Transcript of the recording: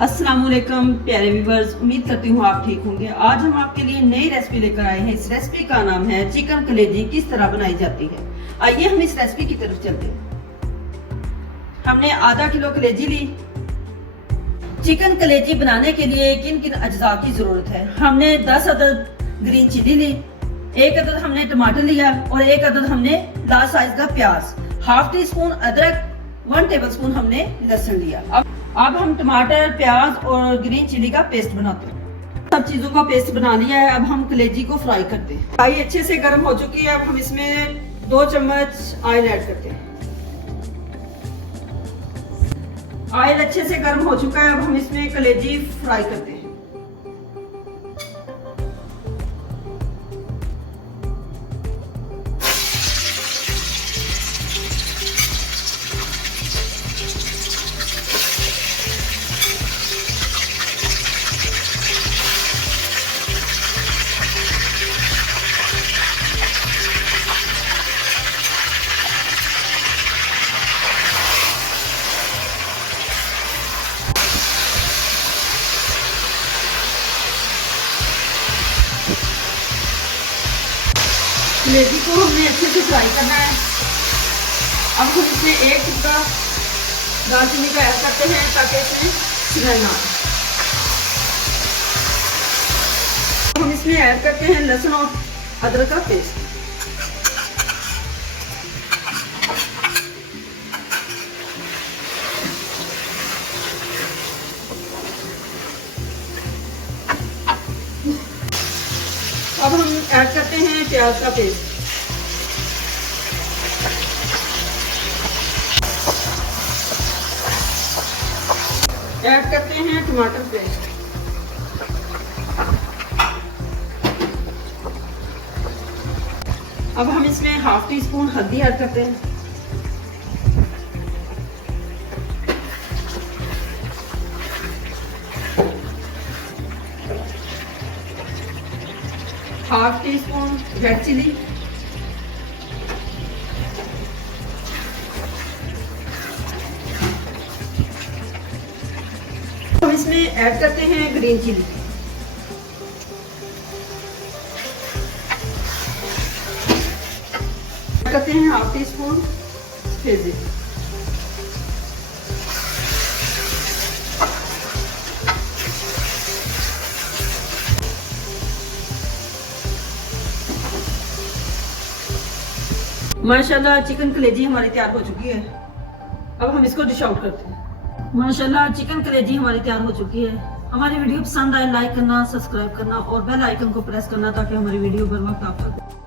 अस्सलामुअलैकुम प्यारे व्यूवर्स, उम्मीद करती हूँ आप ठीक होंगे। आज हम आपके लिए नई रेसिपी लेकर आए हैं। इस रेसिपी का नाम है चिकन कलेजी किस तरह बनाई जाती है। आइए हम इस रेसिपी की तरफ चलते हैं। हमने आधा किलो कलेजी ली। चिकन कलेजी बनाने के लिए किन किन अज्जा की जरूरत है। हमने 10 अदद ग्रीन चिली ली, 1 अदद हमने टमाटर लिया और 1 अदद हमने लार्ज साइज का प्याज, हाफ टी स्पून अदरक, 1 टेबलस्पून हमने लहसुन लिया। अब हम टमाटर, प्याज और ग्रीन चिली का पेस्ट बनाते हैं। सब चीजों का पेस्ट बना लिया है। अब हम कलेजी को फ्राई करते हैं। फ्राई अच्छे से गर्म हो चुकी है। अब हम इसमें 2 चम्मच ऑयल ऐड करते हैं। ऑयल अच्छे से गर्म हो चुका है। अब हम इसमें कलेजी फ्राई करते हैं। कलेजी को हमने अच्छे से फ्राई करना है। अब हम इसमें 1 टुकड़ा दालचीनी का ऐड करते हैं ताकि इसमें स्मेल ना आए। हम इसमें ऐड करते हैं लहसुन और अदरक का पेस्ट। अब हम ऐड करते हैं प्याज का पेस्ट। ऐड करते हैं टमाटर पेस्ट। अब हम इसमें हाफ टी स्पून हल्दी ऐड करते हैं। Half teaspoon red chilli, हम इसमें ऐड करते हैं ग्रीन चिली। करते हैं हाफ टी स्पून सेजन। माशाल्लाह चिकन कलेजी हमारी तैयार हो चुकी है। अब हम इसको डिश आउट करते हैं। माशाल्लाह चिकन कलेजी हमारी तैयार हो चुकी है। हमारी वीडियो पसंद आए लाइक करना, सब्सक्राइब करना और बेल आइकन को प्रेस करना ताकि हमारी वीडियो बर वक्त आप तक